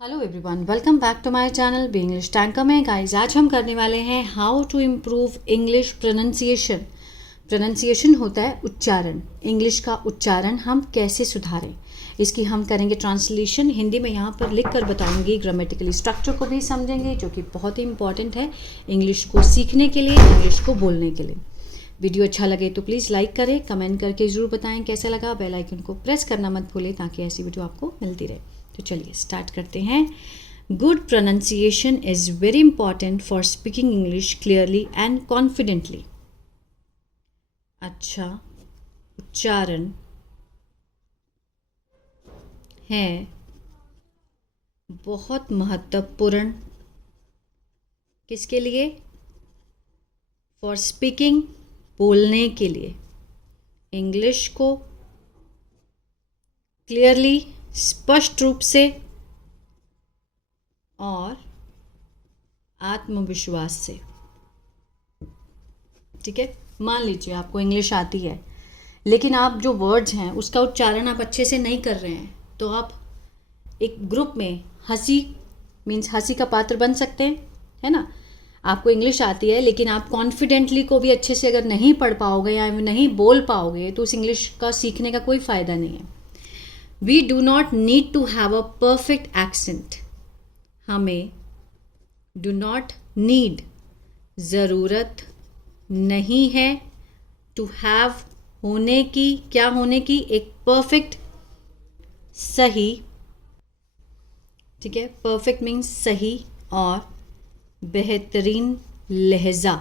Hello everyone, welcome back to my channel be English thinker में। Guys, आज हम करने वाले हैं how to improve English pronunciation. Pronunciation होता है उच्चारण। इंग्लिश का उच्चारण हम कैसे सुधारें, इसकी हम करेंगे ट्रांसलेशन। हिंदी में यहाँ पर लिख कर बताऊँगी, ग्रामेटिकली स्ट्रक्चर को भी समझेंगे जो कि बहुत ही इंपॉर्टेंट है इंग्लिश को सीखने के लिए, इंग्लिश को बोलने के लिए। वीडियो अच्छा लगे तो प्लीज़ लाइक करें, कमेंट करके ज़रूर बताएं कैसा लगा। बेल आइकन को प्रेस करना मत भूलें ताकि ऐसी वीडियो आपको मिलती रहे। तो चलिए स्टार्ट करते हैं। Good pronunciation is very important for speaking English clearly and confidently. अच्छा उच्चारण है बहुत महत्वपूर्ण। किसके लिए? फॉर स्पीकिंग, बोलने के लिए। इंग्लिश को क्लियरली, स्पष्ट रूप से और आत्मविश्वास से। ठीक है, मान लीजिए आपको इंग्लिश आती है लेकिन आप जो वर्ड्स हैं उसका उच्चारण आप अच्छे से नहीं कर रहे हैं, तो आप एक ग्रुप में हंसी का पात्र बन सकते हैं, है ना। आपको इंग्लिश आती है लेकिन आप कॉन्फिडेंटली को भी अच्छे से अगर नहीं पढ़ पाओगे या नहीं बोल पाओगे तो उस इंग्लिश का सीखने का कोई फ़ायदा नहीं है। We do not need to have a perfect accent. हमें do not need, ज़रूरत नहीं है, to have, होने की, क्या होने की? एक perfect, सही। ठीक है, perfect means सही और बेहतरीन लहजा।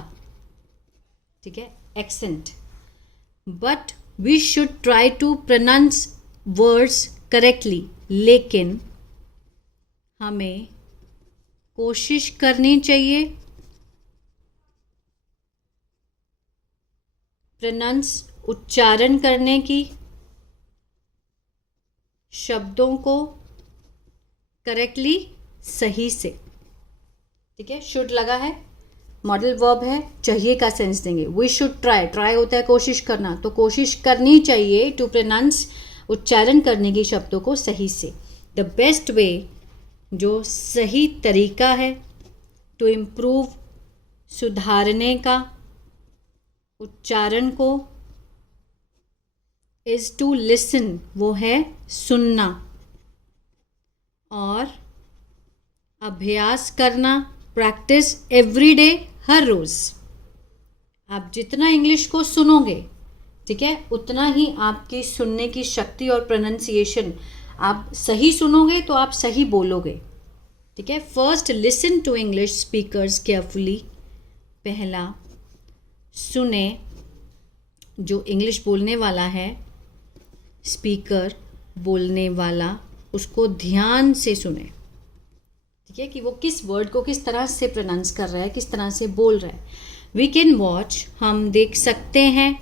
ठीक है, accent. But we should try to pronounce words correctly, लेकिन हमें कोशिश करनी चाहिए प्रोनाउंस, उच्चारण करने की, शब्दों को करेक्टली, सही से। ठीक है, शुड लगा है, मॉडल वर्ब है, चाहिए का सेंस देंगे। वी शुड ट्राई, ट्राई होता है कोशिश करना, तो कोशिश करनी चाहिए टू प्रोनाउंस, उच्चारण करने की शब्दों को सही से। द बेस्ट वे, जो सही तरीका है टू इम्प्रूव, सुधारने का उच्चारण को, इज़ टू लिसन, वो है सुनना और अभ्यास करना, प्रैक्टिस एवरी डे, हर रोज़। आप जितना इंग्लिश को सुनोगे, ठीक है, उतना ही आपकी सुनने की शक्ति और प्रोनंसिएशन, आप सही सुनोगे तो आप सही बोलोगे। ठीक है, first listen to English speakers carefully. पहला, सुने जो इंग्लिश बोलने वाला है, स्पीकर, बोलने वाला, उसको ध्यान से सुने। ठीक है, कि वो किस वर्ड को किस तरह से प्रोनाउंस कर रहा है, किस तरह से बोल रहा है। वी कैन वॉच, हम देख सकते हैं,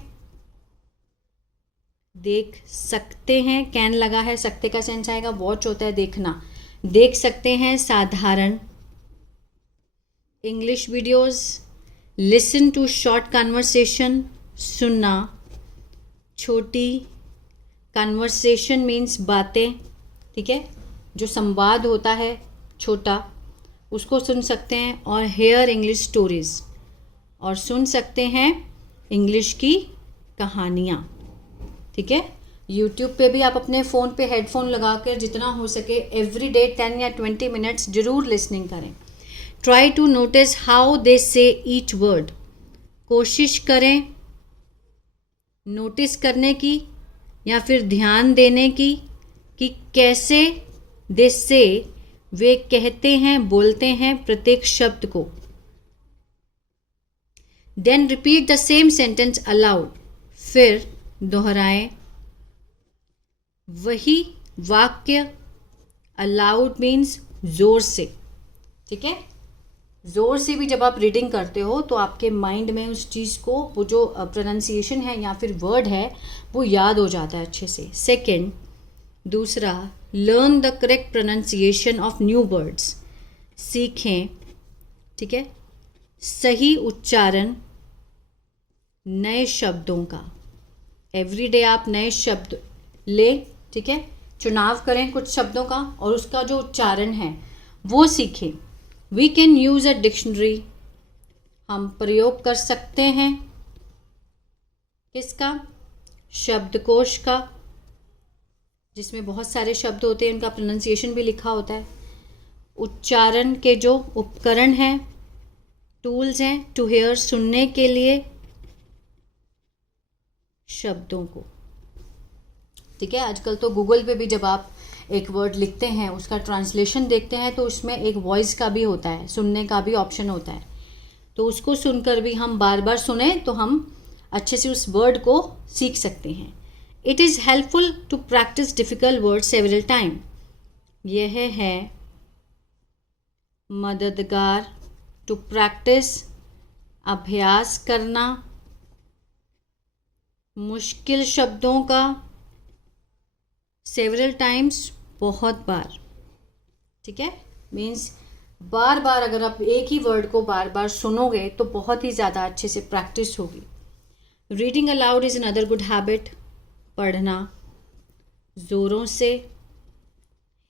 देख सकते हैं, कैन लगा है, सकते का सेंस आएगा, वॉच होता है देखना। देख सकते हैं साधारण English videos, listen to short conversation, सुनना छोटी, कन्वर्सेशन मीन्स बातें। ठीक है, जो संवाद होता है छोटा, उसको सुन सकते हैं। और हेयर इंग्लिश स्टोरीज, और सुन सकते हैं इंग्लिश की कहानियाँ। ठीक है, यूट्यूब पे भी आप अपने फ़ोन पे हेडफोन लगा कर जितना हो सके एवरी डे 10 या 20 मिनट्स जरूर लिसनिंग करें। Try to notice how they say each word, कोशिश करें नोटिस करने की या फिर ध्यान देने की कि कैसे दे से, वे कहते हैं, बोलते हैं प्रत्येक शब्द को। Then repeat the same sentence aloud, फिर दोहराएं वही वाक्य। अलाउड मीन्स जोर से। ठीक है, जोर से भी जब आप रीडिंग करते हो तो आपके माइंड में उस चीज़ को, वो जो प्रोनाउंसिएशन है या फिर वर्ड है, वो याद हो जाता है अच्छे से। सेकंड, दूसरा, learn the correct pronunciation of new words, सीखें। ठीक है, सही उच्चारण नए शब्दों का। एवरी डे आप नए शब्द ले, ठीक है, चुनाव करें कुछ शब्दों का और उसका जो उच्चारण है वो सीखें। We can use a dictionary, हम प्रयोग कर सकते हैं किसका, शब्दकोश का, जिसमें बहुत सारे शब्द होते हैं, उनका प्रोनाउंसिएशन भी लिखा होता है। उच्चारण के जो उपकरण हैं, टूल्स हैं, टू हेयर, सुनने के लिए शब्दों को। ठीक है, आजकल तो गूगल पे भी जब आप एक वर्ड लिखते हैं उसका ट्रांसलेशन देखते हैं तो उसमें एक वॉइस का भी होता है, सुनने का भी ऑप्शन होता है। तो उसको सुनकर भी हम बार बार सुने तो हम अच्छे से उस वर्ड को सीख सकते हैं। It is helpful to practise difficult word several time, यह है मददगार, टू प्रैक्टिस, अभ्यास करना, मुश्किल शब्दों का, सेवरल टाइम्स, बहुत बार। ठीक है, मीन्स बार बार अगर आप एक ही वर्ड को बार बार सुनोगे तो बहुत ही ज़्यादा अच्छे से प्रैक्टिस होगी। Reading allowed is another good habit, पढ़ना ज़ोरों से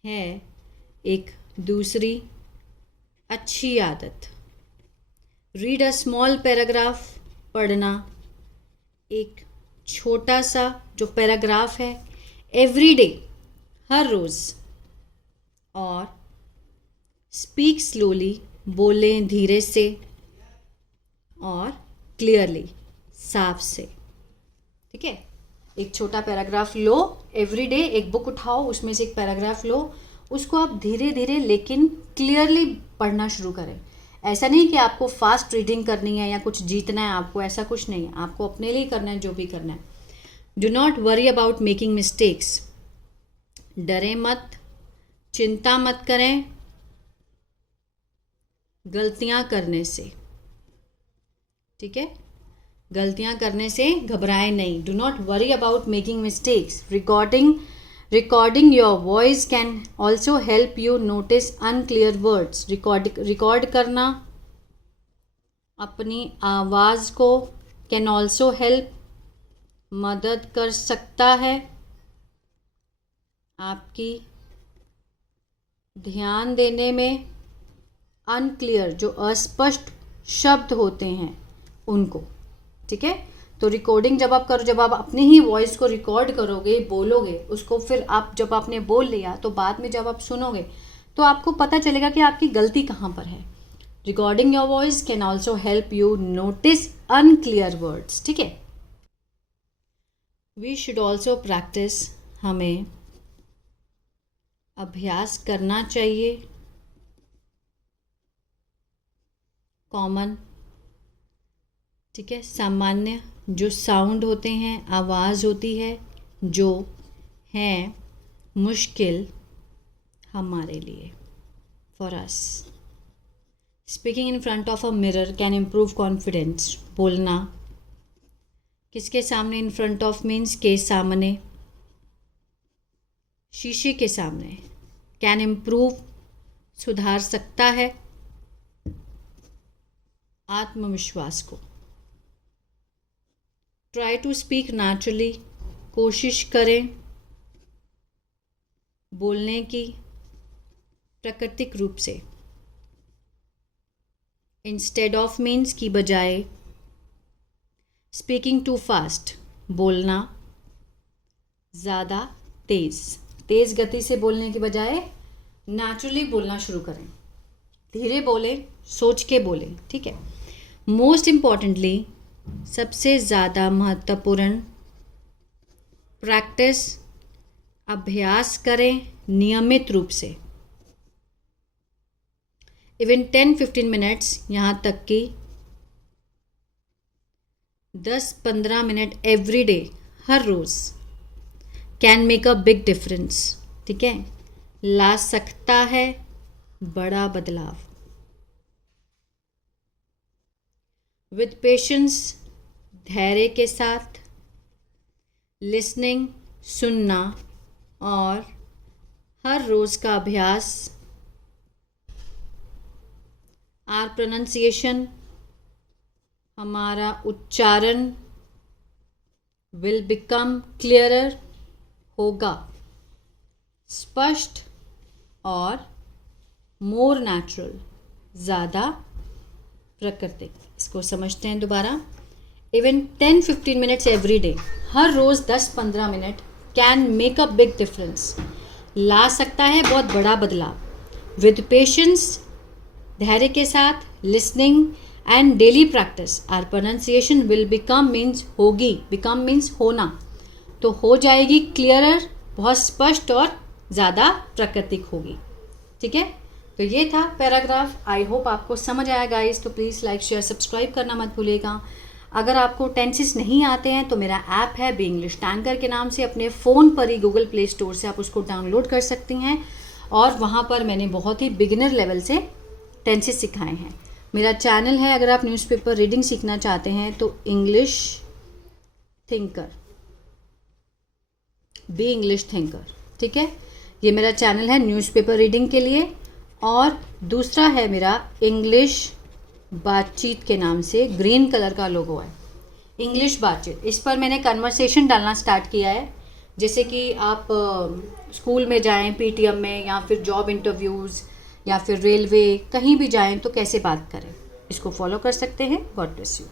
है एक दूसरी अच्छी आदत। रीड अ स्मॉल पैराग्राफ, पढ़ना एक छोटा सा जो पैराग्राफ है एवरी डे, हर रोज़। और स्पीक स्लोली, बोलें धीरे से और क्लियरली, साफ से। ठीक है, एक छोटा पैराग्राफ लो एवरी डे, एक बुक उठाओ उसमें से एक पैराग्राफ लो, उसको आप धीरे धीरे लेकिन क्लियरली पढ़ना शुरू करें। ऐसा नहीं कि आपको फास्ट रीडिंग करनी है या कुछ जीतना है आपको, ऐसा कुछ नहीं है, आपको अपने लिए करना है जो भी करना है। Do not worry about making mistakes, डरें मत, चिंता मत करें गलतियां करने से। ठीक है, गलतियां करने से घबराएं नहीं। Do not worry about making mistakes. Recording your voice can also help you notice unclear words. Record करना अपनी आवाज़ को कैन ऑल्सो हेल्प, मदद कर सकता है आपकी ध्यान देने में अनक्लियर, जो अस्पष्ट शब्द होते हैं उनको। ठीक है, तो रिकॉर्डिंग जब आप करो, जब आप अपनी ही वॉइस को रिकॉर्ड करोगे, बोलोगे उसको, फिर आप जब आपने बोल लिया तो बाद में जब आप सुनोगे तो आपको पता चलेगा कि आपकी गलती कहाँ पर है। Recording your voice can also help you notice unclear words. ठीक है, वी शुड ऑल्सो प्रैक्टिस, हमें अभ्यास करना चाहिए कॉमन, ठीक है, सामान्य जो साउंड होते हैं, आवाज़ होती है, जो हैं मुश्किल हमारे लिए, for us. Speaking in front of a mirror can improve confidence, बोलना किसके सामने, इन फ्रंट ऑफ मीन्स के सामने, शीशे के सामने, कैन इम्प्रूव सुधार सकता है आत्मविश्वास को। ट्राई टू स्पीक नेचुरली, कोशिश करें बोलने की प्राकृतिक रूप से। इंस्टेड ऑफ मीन्स की बजाय, स्पीकिंग टू फास्ट, बोलना ज़्यादा तेज़ गति से बोलने की बजाय नेचुरली बोलना शुरू करें, धीरे बोलें, सोच के बोलें। ठीक है, मोस्ट इम्पॉर्टेंटली, सबसे ज़्यादा महत्वपूर्ण, प्रैक्टिस, अभ्यास करें नियमित रूप से। इवन 10-15 मिनट्स, यहाँ तक कि 10-15 मिनट एवरी डे, हर रोज़, can make a big difference. ठीक है, ला सकता है बड़ा बदलाव। विद पेशेंस, धैर्य के साथ, लिसनिंग, सुनना, और हर रोज़ का अभ्यास, आर प्रोनाउंसिएशन, हमारा उच्चारण, विल बिकम क्लियरर, होगा स्पष्ट और मोर नेचुरल, ज़्यादा प्राकृतिक। इसको समझते हैं दोबारा। इवन 10-15 मिनट्स एवरी डे, हर रोज़ 10-15 minute can make a big difference, ला सकता है बहुत बड़ा बदलाव। विद पेशेंस, धैर्य के साथ, listening and daily practice, our pronunciation will become means होगी, बिकम मीन्स होना, तो हो जाएगी क्लियरर, बहुत स्पष्ट और ज़्यादा प्राकृतिक होगी। ठीक है, तो ये था पैराग्राफ। आई होप आपको समझ आया गाइस। तो प्लीज़ लाइक शेयर सब्सक्राइब करना मत भूलिएगा। अगर आपको टेंसेस नहीं आते हैं तो मेरा ऐप है बी इंग्लिश टैंकर के नाम से, अपने फ़ोन पर ही गूगल प्ले स्टोर से आप उसको डाउनलोड कर सकती हैं, और वहाँ पर मैंने बहुत ही बिगिनर लेवल से टेंसेस सिखाए हैं। मेरा चैनल है, अगर आप न्यूज़पेपर रीडिंग सीखना चाहते हैं तो English thinker, be English thinker. ठीक है, ये मेरा चैनल है न्यूज़पेपर रीडिंग के लिए। और दूसरा है मेरा इंग्लिश बातचीत के नाम से, ग्रीन कलर का लोगो है, इंग्लिश बातचीत। इस पर मैंने कन्वर्सेशन डालना स्टार्ट किया है, जैसे कि आप स्कूल में जाएं, पीटीएम में, या फिर जॉब इंटरव्यूज़, या फिर रेलवे, कहीं भी जाएं तो कैसे बात करें, इसको फॉलो कर सकते हैं। God bless you.